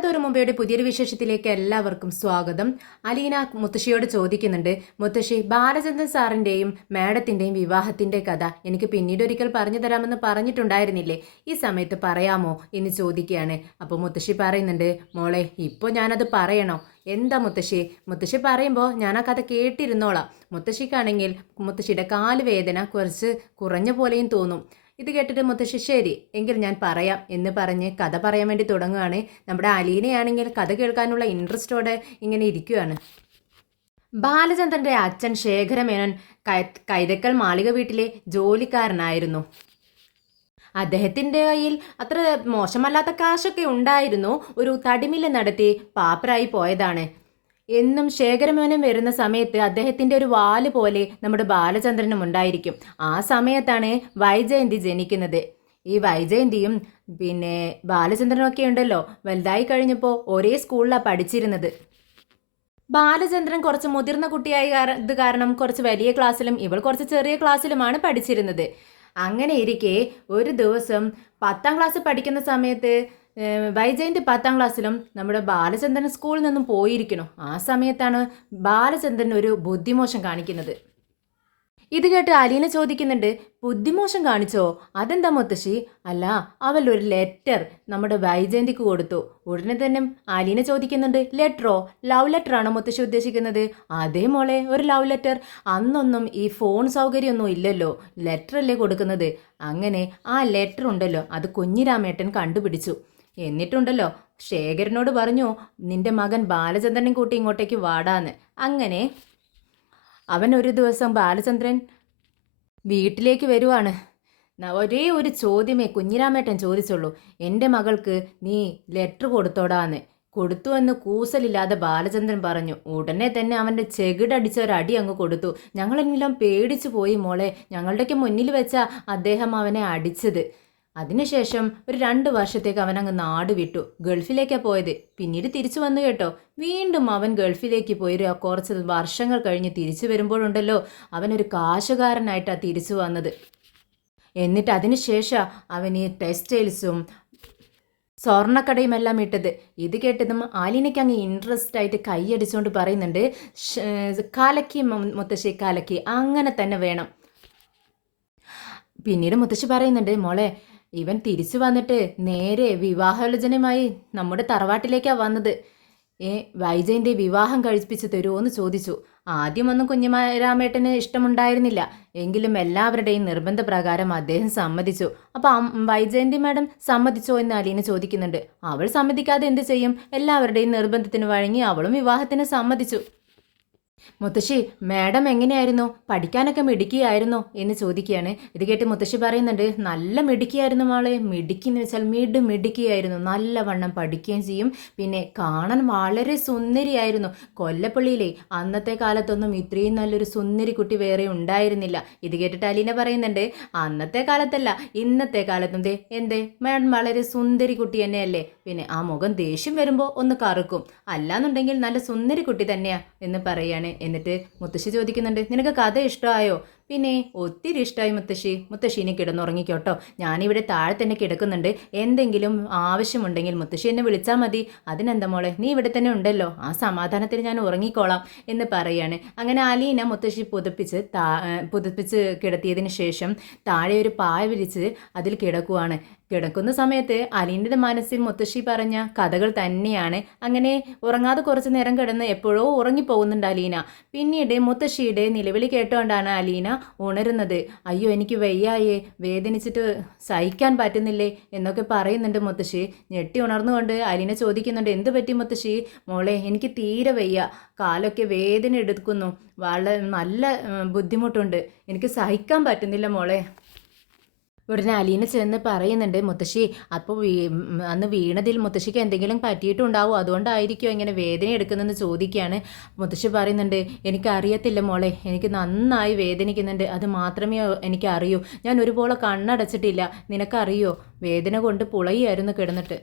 കാലത്തോറ് മുമ്പയുടെ പുതിയൊരു വിശേഷത്തിലേക്ക് എല്ലാവർക്കും സ്വാഗതം. അലീന മുത്തശ്ശിയോട് ചോദിക്കുന്നുണ്ട്, മുത്തശ്ശി, ബാലചന്ദ്രൻ സാറിൻ്റെയും മാഡത്തിൻ്റെയും വിവാഹത്തിൻ്റെ കഥ എനിക്ക് പിന്നീട് ഒരിക്കൽ പറഞ്ഞു തരാമെന്ന് പറഞ്ഞിട്ടുണ്ടായിരുന്നില്ലേ, ഈ സമയത്ത് പറയാമോ എന്ന് ചോദിക്കുകയാണ്. അപ്പോൾ മുത്തശ്ശി പറയുന്നുണ്ട്, മോളെ ഇപ്പോൾ ഞാനത് പറയണോ? എന്താ മുത്തശ്ശി? മുത്തശ്ശി പറയുമ്പോൾ ഞാൻ ആ കഥ കേട്ടിരുന്നോളാം. മുത്തശ്ശിക്കാണെങ്കിൽ മുത്തശ്ശിയുടെ കാല് വേദന കുറച്ച് കുറഞ്ഞ പോലെയും തോന്നും. ഇത് കേട്ടിട്ട് മുത്തശ്ശി ശരി എങ്കിൽ ഞാൻ പറയാം എന്ന് പറഞ്ഞ് കഥ പറയാൻ വേണ്ടി തുടങ്ങുകയാണ്. നമ്മുടെ അലീനയാണെങ്കിൽ കഥ കേൾക്കാനുള്ള ഇൻട്രസ്റ്റോടെ ഇങ്ങനെ ഇരിക്കുകയാണ്. ബാലചന്ദ്രൻ്റെ അച്ഛൻ ശേഖരമേനോൻ കൈതക്കൽ മാളിക വീട്ടിലെ ജോലിക്കാരനായിരുന്നു. അദ്ദേഹത്തിൻ്റെ കയ്യിൽ അത്ര മോശമല്ലാത്ത കാശൊക്കെ ഉണ്ടായിരുന്നു. ഒരു തടിമില്ല് നടത്തി പാപ്പരായി പോയതാണ്. എന്നും ശേഖരമേനോൻ വരുന്ന സമയത്ത് അദ്ദേഹത്തിൻ്റെ ഒരു വാല് പോലെ നമ്മുടെ ബാലചന്ദ്രനും ഉണ്ടായിരിക്കും. ആ സമയത്താണ് വൈജയന്തി ജനിക്കുന്നത്. ഈ വൈജയന്തിയും പിന്നെ ബാലചന്ദ്രനൊക്കെ ഉണ്ടല്ലോ, വലുതായി കഴിഞ്ഞപ്പോൾ ഒരേ സ്കൂളിലാണ് പഠിച്ചിരുന്നത്. ബാലചന്ദ്രൻ കുറച്ച് മുതിർന്ന കുട്ടിയായി ഇത് കാരണം കുറച്ച് വലിയ ക്ലാസ്സിലും ഇവൾ കുറച്ച് ചെറിയ ക്ലാസ്സിലുമാണ് പഠിച്ചിരുന്നത്. അങ്ങനെ ഇരിക്കെ ഒരു ദിവസം 10ാം ക്ലാസ് പഠിക്കുന്ന സമയത്ത് വൈജയന്തി 10ാം ക്ലാസ്സിലും നമ്മുടെ ബാലചന്ദ്രൻ സ്കൂളിൽ നിന്നും പോയിരിക്കണം. ആ സമയത്താണ് ബാലചന്ദ്രൻ ഒരു ബുദ്ധിമോശം കാണിക്കുന്നത്. ഇത് കേട്ട് അലീന ചോദിക്കുന്നുണ്ട്, ബുദ്ധിമോശം കാണിച്ചോ? അതെന്താ മുത്തശ്ശി? അല്ല, അവൾ ഒരു ലെറ്റർ നമ്മുടെ വൈജയന്തിക്ക് കൊടുത്തു. ഉടനെ തന്നെ അലീന ചോദിക്കുന്നുണ്ട്, ലെറ്ററോ? ലവ് ലെറ്റർ ആണോ മുത്തശ്ശി ഉദ്ദേശിക്കുന്നത്? അതേ മോളെ, ഒരു ലവ് ലെറ്റർ. അന്നൊന്നും ഈ ഫോൺ സൗകര്യമൊന്നും ഇല്ലല്ലോ, ലെറ്റർ അല്ലേ കൊടുക്കുന്നത്. അങ്ങനെ ആ ലെറ്റർ ഉണ്ടല്ലോ, അത് കുഞ്ഞിരാമേട്ടൻ കണ്ടുപിടിച്ചു. എന്നിട്ടുണ്ടല്ലോ ശേഖരനോട് പറഞ്ഞു, നിന്റെ മകൻ ബാലചന്ദ്രനെ കൂട്ടി ഇങ്ങോട്ടേക്ക് വാടാന്ന്. അങ്ങനെ അവൻ ഒരു ദിവസം ബാലചന്ദ്രൻ വീട്ടിലേക്ക് വരുവാണ്. ഒരേ ഒരു ചോദ്യമേ കുഞ്ഞിരാമേട്ടൻ ചോദിച്ചുള്ളൂ, എൻ്റെ മകൾക്ക് നീ ലെറ്റർ കൊടുത്തോടാന്ന്. കൊടുത്തു എന്ന് കൂസലില്ലാതെ ബാലചന്ദ്രൻ പറഞ്ഞു. ഉടനെ തന്നെ അവൻ്റെ ചെകിടടിച്ച ഒരടി അങ്ങ് കൊടുത്തു. ഞങ്ങളെല്ലാം പേടിച്ചു പോയി മോളെ, ഞങ്ങളുടെയൊക്കെ മുന്നിൽ വെച്ചാ അദ്ദേഹം അവനെ അടിച്ചത്. അതിനുശേഷം ഒരു 2 വർഷത്തേക്ക് അവൻ അങ്ങ് നാട് വിട്ടു. ഗൾഫിലേക്കാണ് പോയത്. പിന്നീട് തിരിച്ചു വന്നു കേട്ടോ. വീണ്ടും അവൻ ഗൾഫിലേക്ക് പോയി കുറച്ച് വർഷങ്ങൾ കഴിഞ്ഞ് തിരിച്ചു വരുമ്പോഴുണ്ടല്ലോ, അവനൊരു കാശുകാരനായിട്ടാണ് തിരിച്ചു വന്നത്. എന്നിട്ട് അതിനുശേഷം അവൻ ഈ ടെക്സ്റ്റൈൽസും സ്വർണ്ണക്കടയും എല്ലാം ഇട്ടത്. ഇത് കേട്ടതും ആലിനയ്ക്ക് അങ്ങ് ഇൻട്രസ്റ്റ് ആയിട്ട് കൈയടിച്ചുകൊണ്ട് പറയുന്നുണ്ട്, കലക്കി മുത്തശ്ശി, കലക്കി, അങ്ങനെ തന്നെ വേണം. പിന്നീട് മുത്തശ്ശി പറയുന്നുണ്ട്, മോളെ, ഇവൻ തിരിച്ചു വന്നിട്ട് നേരെ വിവാഹാലോചനയുമായി നമ്മുടെ തറവാട്ടിലേക്കാണ് വന്നത്. വൈജയൻ്റെ വിവാഹം കഴിപ്പിച്ച് തരുമോ എന്ന് ചോദിച്ചു. ആദ്യമൊന്നും കുഞ്ഞിരാമേട്ടന് ഇഷ്ടമുണ്ടായിരുന്നില്ല. എങ്കിലും എല്ലാവരുടെയും നിർബന്ധപ്രകാരം അദ്ദേഹം സമ്മതിച്ചു. അപ്പം വൈജയന്തി മാഡം സമ്മതിച്ചോ എന്ന് അലീന ചോദിക്കുന്നുണ്ട്. അവൾ സമ്മതിക്കാതെ എന്ത് ചെയ്യും? എല്ലാവരുടെയും നിർബന്ധത്തിന് വഴങ്ങി അവളും വിവാഹത്തിന് സമ്മതിച്ചു. മുത്തശ്ശി, മാഡം എങ്ങനെയായിരുന്നു? പഠിക്കാനൊക്കെ മിടുക്കിയായിരുന്നോ എന്ന് ചോദിക്കുകയാണ്. ഇത് കേട്ട് മുത്തശ്ശി പറയുന്നുണ്ട്, നല്ല മിടുക്കിയായിരുന്നു മോളെ. മിടുക്കിന്ന് വെച്ചാൽ മിടുക്കിയായിരുന്നു. നല്ലവണ്ണം പഠിക്കുകയും ചെയ്യും. പിന്നെ കാണാൻ വളരെ സുന്ദരിയായിരുന്നു. കൊല്ലപ്പള്ളിയിലെ അന്നത്തെ കാലത്തൊന്നും ഇത്രയും നല്ലൊരു സുന്ദരി കുട്ടി വേറെ ഉണ്ടായിരുന്നില്ല. ഇത് കേട്ടിട്ട് അലീന പറയുന്നുണ്ട്, അന്നത്തെ കാലത്തല്ല, ഇന്നത്തെ കാലത്തും എന്തേ മാഡം വളരെ സുന്ദരി കുട്ടി തന്നെയല്ലേ. പിന്നെ ആ മുഖം ദേഷ്യം വരുമ്പോൾ ഒന്ന് കറുക്കും, അല്ലാന്നുണ്ടെങ്കിൽ നല്ല സുന്ദരി കുട്ടി തന്നെയാ എന്ന് പറയാണ്. എന്നിട്ട് മുത്തശ്ശി ചോദിക്കുന്നുണ്ട്, നിനക്ക് കഥ ഇഷ്ടമായോ? പിന്നെ ഒത്തിരി ഇഷ്ടമായി മുത്തശ്ശി. മുത്തശ്ശി ഇനി കിടന്നുറങ്ങിക്കോട്ടോ, ഞാനിവിടെ താഴെ തന്നെ കിടക്കുന്നുണ്ട്. എന്തെങ്കിലും ആവശ്യമുണ്ടെങ്കിൽ മുത്തശ്ശി എന്നെ വിളിച്ചാൽ മതി. അതിനെന്താ മോളെ, നീ ഇവിടെ തന്നെ ഉണ്ടല്ലോ, ആ സമാധാനത്തിൽ ഞാൻ ഉറങ്ങിക്കോളാം എന്ന് പറയാണ്. അങ്ങനെ അലീന മുത്തശ്ശി പുതപ്പിച്ച് കിടത്തിയതിന് ശേഷം താഴെ ഒരു പായ വിരിച്ച് അതിൽ കിടക്കുവാണ്. കിടക്കുന്ന സമയത്ത് അലീനയുടെ മനസ്സിൽ മുത്തശ്ശി പറഞ്ഞ കഥകൾ തന്നെയാണ്. അങ്ങനെ ഉറങ്ങാതെ കുറച്ച് നേരം കിടന്ന് എപ്പോഴോ ഉറങ്ങിപ്പോകുന്നുണ്ട് അലീന. പിന്നീട് മുത്തശ്ശിയുടെ നിലവിളി കേട്ടുകൊണ്ടാണ് അലീന ഉണരുന്നത്. അയ്യോ, എനിക്ക് വയ്യായേ, വേദനിച്ചിട്ട് സഹിക്കാൻ പറ്റുന്നില്ലേ എന്നൊക്കെ പറയുന്നുണ്ട് മുത്തശ്ശി. ഞെട്ടി ഉണർന്നുകൊണ്ട് അലീന ചോദിക്കുന്നുണ്ട്, എന്ത് പറ്റി മുത്തശ്ശി? മോളെ, എനിക്ക് തീരെ വയ്യ, കാലൊക്കെ വേദന എടുക്കുന്നു, വളരെ നല്ല ബുദ്ധിമുട്ടുണ്ട്, എനിക്ക് സഹിക്കാൻ പറ്റുന്നില്ല മോളെ. ഉടനെ അലീന ചെന്ന് പറയുന്നുണ്ട്, മുത്തശ്ശി, അപ്പോൾ അന്ന് വീണതിൽ മുത്തശ്ശിക്ക് എന്തെങ്കിലും പറ്റിയിട്ടുണ്ടാവും, അതുകൊണ്ടായിരിക്കുമോ ഇങ്ങനെ വേദന എടുക്കുന്നതെന്ന് ചോദിക്കുകയാണ്. മുത്തശ്ശി പറയുന്നുണ്ട്, എനിക്കറിയത്തില്ല മോളെ, എനിക്ക് നന്നായി വേദനിക്കുന്നുണ്ട്, അത് മാത്രമേ എനിക്ക് അറിയൂ. ഞാൻ ഒരുപോലെ കണ്ണടച്ചിട്ടില്ല, നിനക്കറിയോ, വേദന കൊണ്ട് പുളയായിരുന്നു കിടന്നിട്ട്.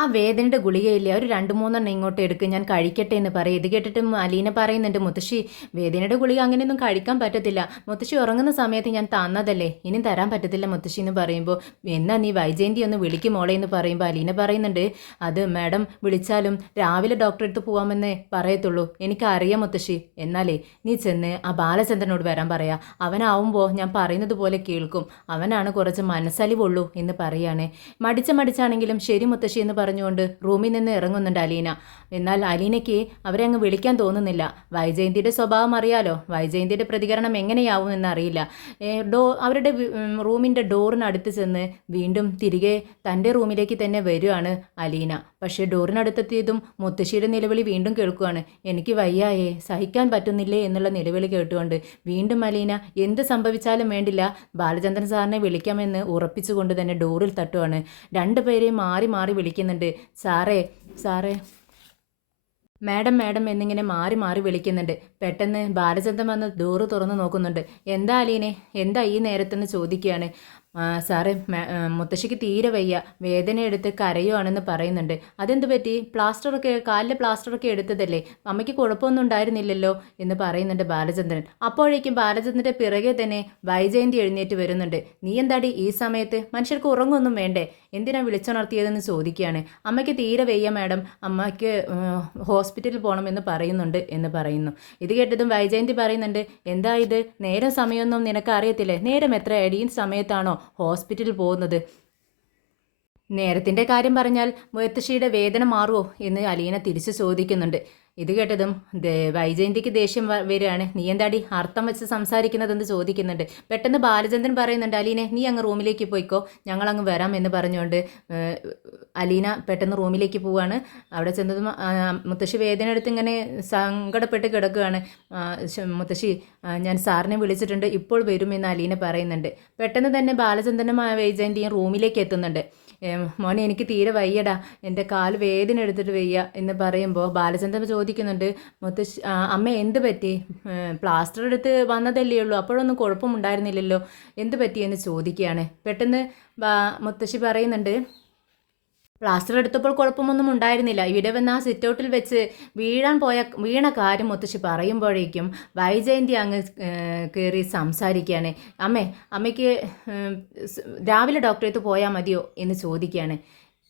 ആ വേദനയുടെ ഗുളികയില്ലേ ഒരു 2-3 ഇങ്ങോട്ട് എടുക്ക്, ഞാൻ കഴിക്കട്ടെ എന്ന് പറയും. ഇത് കേട്ടിട്ടും അലീന പറയുന്നുണ്ട്, മുത്തശ്ശി വേദനയുടെ ഗുളിക അങ്ങനെയൊന്നും കഴിക്കാൻ പറ്റത്തില്ല, മുത്തശ്ശി ഉറങ്ങുന്ന സമയത്ത് ഞാൻ തന്നതല്ലേ, ഇനി തരാൻ പറ്റത്തില്ല മുത്തശ്ശി എന്ന് പറയുമ്പോൾ, എന്നാ നീ വൈജയന്തി ഒന്ന് വിളിക്കും മോളെ എന്ന് പറയുമ്പോൾ അലീന പറയുന്നുണ്ട്, അത് മാഡം വിളിച്ചാലും രാവിലെ ഡോക്ടറെ അടുത്ത് പോകാമെന്നേ പറയത്തുള്ളൂ, എനിക്കറിയാം മുത്തശ്ശി, എന്നാലേ നീ ചെന്ന് ആ ബാലചന്ദ്രനോട് വരാൻ പറയാ, അവനാവുമ്പോൾ ഞാൻ പറയുന്നത് പോലെ കേൾക്കും, അവനാണ് കുറച്ച് മനസ്സലിവുള്ളൂ എന്ന് പറയാണ്. മടിച്ചാണെങ്കിലും ശരി മുത്തശ്ശി എന്ന് പറഞ്ഞുകൊണ്ട് റൂമിൽ നിന്ന് ഇറങ്ങുന്നുണ്ട് അലീന. എന്നാൽ അലീനയ്ക്ക് അവരെ അങ്ങ് വിളിക്കാൻ തോന്നുന്നില്ല. വൈജയന്തിയുടെ സ്വഭാവം അറിയാലോ, വൈജയന്തിയുടെ പ്രതികരണം എങ്ങനെയാവും എന്നറിയില്ല. അവരുടെ റൂമിൻ്റെ ഡോറിനടുത്ത് ചെന്ന് വീണ്ടും തിരികെ തൻ്റെ റൂമിലേക്ക് തന്നെ വരികയാണ് അലീന. പക്ഷേ ഡോറിനടുത്തെത്തിയതും മുത്തശ്ശിയുടെ നിലവിളി വീണ്ടും കേൾക്കുകയാണ്. എനിക്ക് വയ്യായേ, സഹിക്കാൻ പറ്റുന്നില്ലേ എന്നുള്ള നിലവിളി കേട്ടുകൊണ്ട് വീണ്ടും അലീന എന്ത് സംഭവിച്ചാലും വേണ്ടില്ല ബാലചന്ദ്രൻ സാറിനെ വിളിക്കാമെന്ന് ഉറപ്പിച്ചുകൊണ്ട് തന്നെ ഡോറിൽ തട്ടുവാണ്. രണ്ടുപേരെയും മാറി മാറി വിളിക്കുന്നുണ്ട്. സാറേ സാറേ, മാഡം എന്നിങ്ങനെ മാറി മാറി വിളിക്കുന്നുണ്ട്. പെട്ടെന്ന് ബാലചന്ദ്രൻ വന്ന് ഡോറ് തുറന്ന് നോക്കുന്നുണ്ട്. എന്താ അലീനെ, എന്താ ഈ നേരത്തെന്ന് ചോദിക്കുകയാണ്. സാറേ, മുത്തശ്ശിക്ക് തീരെ വയ്യ, വേദന എടുത്ത് കരയുവാണെന്ന് പറയുന്നുണ്ട്. അതെന്ത് പറ്റി? കാലിലെ പ്ലാസ്റ്ററൊക്കെ എടുത്തതല്ലേ, അമ്മയ്ക്ക് കുഴപ്പമൊന്നും ഉണ്ടായിരുന്നില്ലല്ലോ എന്ന് പറയുന്നുണ്ട് ബാലചന്ദ്രൻ. അപ്പോഴേക്കും ബാലചന്ദ്രൻ്റെ പിറകെ തന്നെ വൈജയന്തി എഴുന്നേറ്റ് വരുന്നുണ്ട്. നീ എന്താടി ഈ സമയത്ത്, മനുഷ്യർക്ക് ഉറങ്ങൊന്നും വേണ്ടേ, എന്തിനാ വിളിച്ചുണർത്തിയതെന്ന് ചോദിക്കുകയാണ്. അമ്മയ്ക്ക് തീരെ വയ്യ മാഡം, അമ്മയ്ക്ക് ഹോസ്പിറ്റലിൽ പോകണമെന്ന് പറയുന്നുണ്ട് എന്ന് പറയുന്നു. ഇത് കേട്ടതും വൈജയന്തി പറയുന്നുണ്ട്, എന്താ ഇത്, നേരം സമയമൊന്നും നിനക്ക് അറിയത്തില്ലേ, നേരം എത്രയായി, ഈ സമയത്താണോ ഹോസ്പിറ്റലിൽ പോകുന്നത്? നേരത്തിൻ്റെ കാര്യം പറഞ്ഞാൽ മുത്തശ്ശിയുടെ വേദന മാറുമോ എന്ന് അലീന തിരിച്ചു ചോദിക്കുന്നുണ്ട്. ഇത് കേട്ടതും വൈജയന്തിക്ക് ദേഷ്യം വരികയാണ്. നീ എന്താടി അർത്ഥം വെച്ച് സംസാരിക്കുന്നതെന്ന് ചോദിക്കുന്നുണ്ട്. പെട്ടെന്ന് ബാലചന്ദ്രൻ പറയുന്നുണ്ട്, അലീനെ നീ അങ്ങ് റൂമിലേക്ക് പോയിക്കോ, ഞങ്ങളങ്ങ് വരാം എന്ന് പറഞ്ഞുകൊണ്ട് അലീന പെട്ടെന്ന് റൂമിലേക്ക് പോവാണ്. അവിടെ ചെന്നതും മുത്തശ്ശി വേദന എടുത്ത് ഇങ്ങനെ സങ്കടപ്പെട്ട് കിടക്കുകയാണ്. മുത്തശ്ശി, ഞാൻ സാറിനെ വിളിച്ചിട്ടുണ്ട്, ഇപ്പോൾ വരുമെന്ന് അലീന പറയുന്നുണ്ട്. പെട്ടെന്ന് തന്നെ ബാലചന്ദ്രനും വൈജയന്തിയും റൂമിലേക്ക് എത്തുന്നുണ്ട്. മോനെ എനിക്ക് തീരെ വയ്യടാ, എൻ്റെ കാല് വേദന എടുത്തിട്ട് വയ്യ എന്ന് പറയുമ്പോൾ ബാലചന്ദ്രൻ ചോദിക്കുന്നുണ്ട്, മുത്തശ്ശി അമ്മ എന്ത് പറ്റി, പ്ലാസ്റ്റർ എടുത്ത് വന്നതല്ലേ ഉള്ളൂ, അപ്പോഴൊന്നും കുഴപ്പമുണ്ടായിരുന്നില്ലല്ലോ, എന്ത് പറ്റിയെന്ന് ചോദിക്കുകയാണ്. പെട്ടെന്ന് മുത്തശ്ശി പറയുന്നുണ്ട്, പ്ലാസ്റ്റർ എടുത്തപ്പോൾ കുഴപ്പമൊന്നും ഉണ്ടായിരുന്നില്ല, ഇവിടെ വന്ന് ആ സിറ്റൗട്ടിൽ വെച്ച് വീണ കാര്യം മുത്തശ്ശി പറയുമ്പോഴേക്കും വൈജയന്തി അങ്ങ് കയറി സംസാരിക്കുകയാണ്. അമ്മയ്ക്ക് രാവിലെ ഡോക്ടറെ അടുത്ത് പോയാൽ മതിയോ എന്ന് ചോദിക്കുകയാണ്.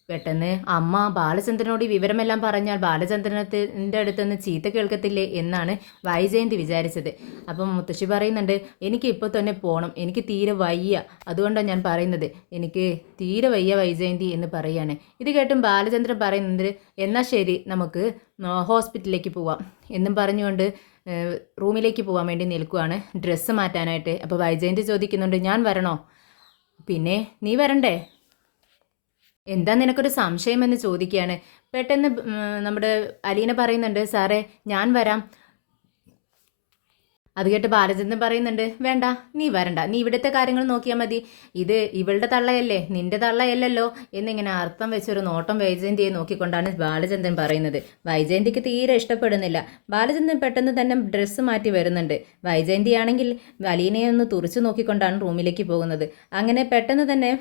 പെട്ടെന്ന് അമ്മ ബാലചന്ദ്രനോട് ഈ വിവരമെല്ലാം പറഞ്ഞാൽ ബാലചന്ദ്രനത്തിൻ്റെ അടുത്തുനിന്ന് ചീത്ത കേൾക്കത്തില്ലേ എന്നാണ് വൈജയന്തി വിചാരിച്ചത്. അപ്പം മുത്തശ്ശി പറയുന്നുണ്ട്, എനിക്ക് ഇപ്പോൾ തന്നെ പോകണം, എനിക്ക് തീരെ വയ്യ, അതുകൊണ്ടാണ് ഞാൻ പറയുന്നത്, എനിക്ക് തീരെ വയ്യ വൈജയന്തി എന്ന് പറയുകയാണ്. ഇത് കേട്ടും ബാലചന്ദ്രൻ പറയുന്നത്, എന്നാൽ ശരി നമുക്ക് ഹോസ്പിറ്റലിലേക്ക് പോവാം എന്നും പറഞ്ഞുകൊണ്ട് റൂമിലേക്ക് പോകാൻ വേണ്ടി നിൽക്കുവാണ്, ഡ്രസ്സ് മാറ്റാനായിട്ട്. അപ്പോൾ വൈജയന്തി ചോദിക്കുന്നുണ്ട്, ഞാൻ വരണോ? പിന്നെ നീ വരണ്ടേ, എന്താ നിനക്കൊരു സംശയമെന്ന് ചോദിക്കുകയാണ്. പെട്ടെന്ന് നമ്മുടെ അലീന പറയുന്നുണ്ട്, സാറേ ഞാൻ വരാം. അത് കേട്ട് ബാലചന്ദ്രൻ പറയുന്നുണ്ട്, വേണ്ട നീ വരണ്ട, നീ ഇവിടുത്തെ കാര്യങ്ങൾ നോക്കിയാൽ മതി, ഇത് ഇവളുടെ തള്ളയല്ലേ, നിന്റെ തള്ളയല്ലല്ലോ എന്നിങ്ങനെ അർത്ഥം വെച്ചൊരു നോട്ടം വൈജയന്തിയെ നോക്കിക്കൊണ്ടാണ് ബാലചന്ദ്രൻ പറയുന്നത്. വൈജയന്തിക്ക് തീരെ ഇഷ്ടപ്പെടുന്നില്ല. ബാലചന്ദ്രൻ പെട്ടെന്ന് തന്നെ ഡ്രസ്സ് മാറ്റി വരുന്നുണ്ട്. വൈജയന്തിയാണെങ്കിൽ അലീനയെ ഒന്ന് തുറച്ചു നോക്കിക്കൊണ്ടാണ് റൂമിലേക്ക് പോകുന്നത്. അങ്ങനെ പെട്ടെന്ന് തന്നെ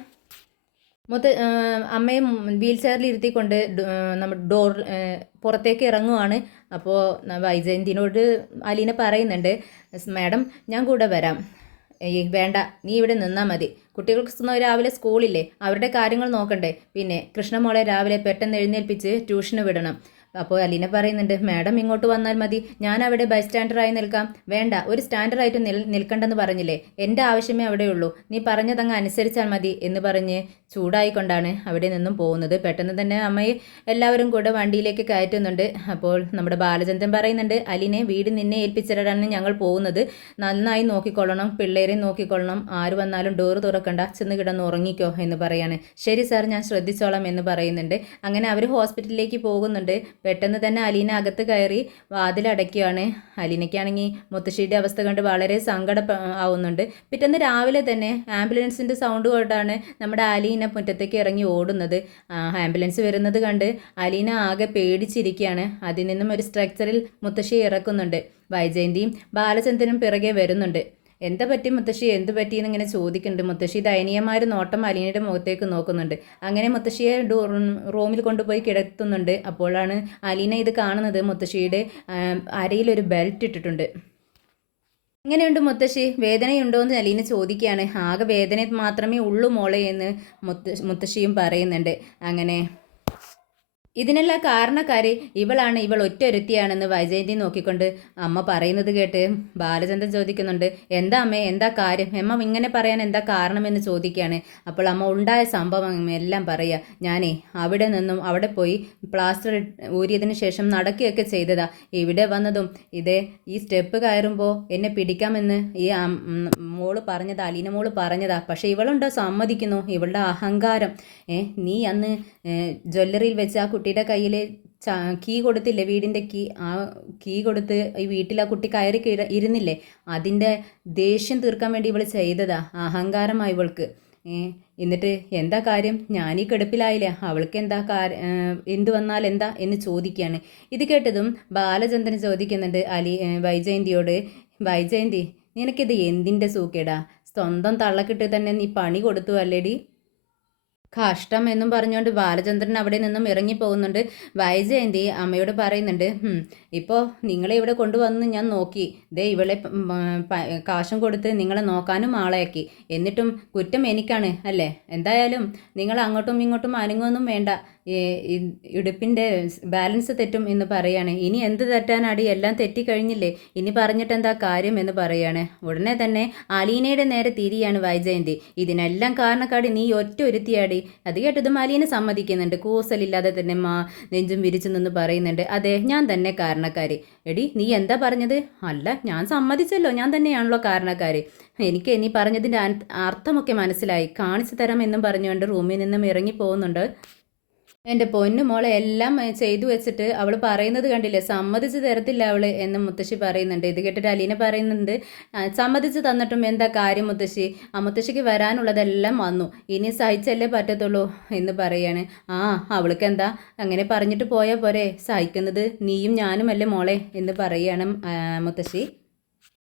അമ്മയും വീൽ ചെയറിൽ ഇരുത്തിക്കൊണ്ട് നമ്മൾ പുറത്തേക്ക് ഇറങ്ങുവാണ്. അപ്പോൾ വൈജയന്തിനോട് അലീന പറയുന്നുണ്ട്, മാഡം ഞാൻ കൂടെ വരാം. വേണ്ട, നീ ഇവിടെ നിന്നാൽ മതി, കുട്ടികൾക്ക് രാവിലെ സ്കൂളില്ലേ, അവരുടെ കാര്യങ്ങൾ നോക്കണ്ടേ, പിന്നെ കൃഷ്ണമോളെ രാവിലെ പെട്ടെന്ന് എഴുന്നേൽപ്പിച്ച് ട്യൂഷന് വിടണം. അപ്പോൾ അലീന പറയുന്നുണ്ട്, മാഡം ഇങ്ങോട്ട് വന്നാൽ മതി, ഞാൻ അവിടെ ബൈ സ്റ്റാൻഡറായി നിൽക്കാം. വേണ്ട, ഒരു സ്റ്റാൻഡറായിട്ട് നിൽക്കണ്ടെന്ന് പറഞ്ഞില്ലേ, എൻ്റെ ആവശ്യമേ അവിടെയുള്ളൂ, നീ പറഞ്ഞതങ്ങ് അനുസരിച്ചാൽ മതി എന്ന് പറഞ്ഞ് ചൂടായിക്കൊണ്ടാണ് അവിടെ നിന്നും പോകുന്നത്. പെട്ടെന്ന് തന്നെ അമ്മയെ എല്ലാവരും കൂടെ വണ്ടിയിലേക്ക് കയറ്റുന്നുണ്ട്. അപ്പോൾ നമ്മുടെ ബാലചന്ദ്രൻ പറയുന്നുണ്ട്, അലീനെ വീട് നിന്നെ ഏൽപ്പിച്ചിടാണ് ഞങ്ങൾ പോകുന്നത്, നന്നായി നോക്കിക്കൊള്ളണം, പിള്ളേരെ നോക്കിക്കൊള്ളണം, ആര് വന്നാലും ഡോറ് തുറക്കണ്ട, ചെന്ന് കിടന്ന് ഉറങ്ങിക്കോ എന്ന് പറയാണ്. ശരി സാർ, ഞാൻ ശ്രദ്ധിച്ചോളാം എന്ന് പറയുന്നുണ്ട്. അങ്ങനെ അവർ ഹോസ്പിറ്റലിലേക്ക് പോകുന്നുണ്ട്. പെട്ടെന്ന് തന്നെ അലീന അകത്ത് കയറി വാതിലടയ്ക്കുകയാണ്. അലീനയ്ക്കാണെങ്കിൽ മുത്തശ്ശിയുടെ അവസ്ഥ കണ്ട് വളരെ സങ്കടം ആവുന്നുണ്ട്. പിറ്റേന്ന് രാവിലെ തന്നെ ആംബുലൻസിൻ്റെ സൗണ്ട് കൊണ്ടാണ് നമ്മുടെ അലീന മുറ്റത്തേക്ക് ഇറങ്ങി ഓടുന്നത്. ആംബുലൻസ് വരുന്നത് കണ്ട് അലീന ആകെ പേടിച്ചിരിക്കുകയാണ്. അതിൽ നിന്നും ഒരു സ്ട്രക്ചറിൽ മുത്തശ്ശിയെ ഇറക്കുന്നുണ്ട്. വൈജയന്തിയും ബാലചന്ദ്രനും പിറകെ വരുന്നുണ്ട്. എന്താ പറ്റി മുത്തശ്ശി, എന്ത് പറ്റി എന്നിങ്ങനെ ചോദിക്കുന്നുണ്ട്. മുത്തശ്ശി ദയനീയമായ ഒരു നോട്ടം അലീനയുടെ മുഖത്തേക്ക് നോക്കുന്നുണ്ട്. അങ്ങനെ മുത്തശ്ശിയെ റൂമിൽ കൊണ്ടുപോയി കിടത്തുന്നുണ്ട്. അപ്പോഴാണ് അലീന ഇത് കാണുന്നത്. മുത്തശ്ശിയുടെ അരയിലൊരു ബെൽറ്റ് ഇട്ടിട്ടുണ്ട്. എങ്ങനെയുണ്ട് മുത്തശ്ശി, വേദനയുണ്ടോ എന്ന് അലീന ചോദിക്കുകയാണ്. ആകെ വേദന മാത്രമേ ഉള്ളൂ മോളെ എന്ന് മുത്തശ്ശിയും പറയുന്നുണ്ട്. അങ്ങനെ ഇതിനെല്ലാം കാരണക്കാരി ഇവളാണ്, ഇവൾ ഒറ്റൊരുത്തിയാണെന്ന് വൈജയന്തി നോക്കിക്കൊണ്ട് അമ്മ പറയുന്നത് കേട്ട് ബാലചന്ദ്രൻ ചോദിക്കുന്നുണ്ട്, എന്താ അമ്മേ, എന്താ കാര്യം, അമ്മ ഇങ്ങനെ പറയാൻ എന്താ കാരണമെന്ന് ചോദിക്കുകയാണ്. അപ്പോൾ അമ്മ ഉണ്ടായ സംഭവം എല്ലാം പറയുക. ഞാനേ അവിടെ പോയി പ്ലാസ്റ്റർ ഊരിയതിന് ശേഷം നടക്കുകയൊക്കെ ചെയ്തതാ. ഇവിടെ വന്നതും ഈ സ്റ്റെപ്പ് കയറുമ്പോൾ എന്നെ പിടിക്കാമെന്ന് ഈ മോള് പറഞ്ഞതാ, അലീന മോള് പറഞ്ഞതാ. പക്ഷേ ഇവളുണ്ടോ സമ്മതിക്കുന്നു, ഇവളുടെ അഹങ്കാരം. നീ അന്ന് ജ്വല്ലറിയിൽ വെച്ച് ആ കുട്ടിയുടെ കയ്യിൽ കീ കൊടുത്തില്ലേ, വീടിൻ്റെ കീ, ആ കീ കൊടുത്ത് ഈ വീട്ടിൽ ആ കുട്ടി കയറി ഇരുന്നില്ലേ, അതിൻ്റെ ദേഷ്യം തീർക്കാൻ വേണ്ടി ഇവൾ ചെയ്തതാ. അഹങ്കാരമായി ഇവൾക്ക്. എന്നിട്ട് എന്താ കാര്യം, ഞാനീ കിടപ്പിലായില്ലേ, അവൾക്ക് എന്താ എന്ത് വന്നാൽ എന്താ എന്ന് ചോദിക്കുകയാണ്. ഇത് കേട്ടതും ബാലചന്ദ്രൻ ചോദിക്കുന്നുണ്ട് വൈജയന്തിയോട്, വൈജയന്തി നിനക്കിത് എന്തിൻ്റെ സൂക്കേടാ, സ്വന്തം തള്ളക്കിട്ട് തന്നെ നീ പണി കൊടുത്തു അല്ലേടി. കഷ്ടം എന്നും പറഞ്ഞുകൊണ്ട് ബാലചന്ദ്രൻ അവിടെ നിന്നും ഇറങ്ങിപ്പോകുന്നുണ്ട്. വൈജയന്തി അമ്മയോട് പറയുന്നുണ്ട്, ഇപ്പോൾ നിങ്ങളെ ഇവിടെ കൊണ്ടുവന്ന് ഞാൻ നോക്കി, ഇവളെ കാശും കൊടുത്ത് നിങ്ങളെ നോക്കാനും ആളെയാക്കി, എന്നിട്ടും കുറ്റം എനിക്കാണ് അല്ലേ. എന്തായാലും നിങ്ങൾ അങ്ങോട്ടും ഇങ്ങോട്ടും അനങ്ങൊന്നും വേണ്ട, ഇടുപ്പിൻ്റെ ബാലൻസ് തെറ്റും എന്ന് പറയാണ്. ഇനി എന്ത് തെറ്റാനാടി, എല്ലാം തെറ്റിക്കഴിഞ്ഞില്ലേ, ഇനി പറഞ്ഞിട്ട് എന്താ കാര്യം എന്ന് പറയാണ്. ഉടനെ തന്നെ അലീനയുടെ നേരെ തിരിയാണ് വൈജയന്തി. ഇതിനെല്ലാം കാരണക്കാടി നീ ഒറ്റ ഒരുത്തിയാടി. അത് കേട്ടതും അലീന സമ്മതിക്കുന്നുണ്ട്. കൂസലില്ലാതെ തന്നെ നെഞ്ചും വിരിച്ചു നിന്ന് പറയുന്നുണ്ട്, അതെ ഞാൻ തന്നെ കാരണക്കാരി. എടി നീ എന്താ പറഞ്ഞത്? അല്ല ഞാൻ സമ്മതിച്ചല്ലോ, ഞാൻ തന്നെയാണല്ലോ കാരണക്കാരി. എനിക്ക് നീ പറഞ്ഞതിൻ്റെ അർത്ഥമൊക്കെ മനസ്സിലായി, കാണിച്ചു തരാം എന്നും പറഞ്ഞുകൊണ്ട് റൂമിൽ നിന്നും ഇറങ്ങി പോകുന്നുണ്ട്. എൻ്റെ പൊന്നു മോളെ എല്ലാം ചെയ്തു വെച്ചിട്ട് അവൾ പറയുന്നത് കണ്ടില്ലേ, സമ്മതിച്ച് തരത്തില്ല അവൾ എന്ന് മുത്തശ്ശി പറയുന്നുണ്ട്. ഇത് കേട്ടിട്ട് അലീന പറയുന്നുണ്ട്, സമ്മതിച്ച് തന്നിട്ടും എന്താ കാര്യം മുത്തശ്ശി, ആ മുത്തശ്ശിക്ക് വരാനുള്ളതെല്ലാം വന്നു, ഇനി സഹിച്ചല്ലേ പറ്റത്തുള്ളൂ എന്ന് പറയാണ്. അവൾക്ക് എന്താ അങ്ങനെ പറഞ്ഞിട്ട് പോയാൽ പോരെ, സഹിക്കുന്നത് നീയും ഞാനുമല്ലേ മോളെ എന്ന് പറയാണ് മുത്തശ്ശി.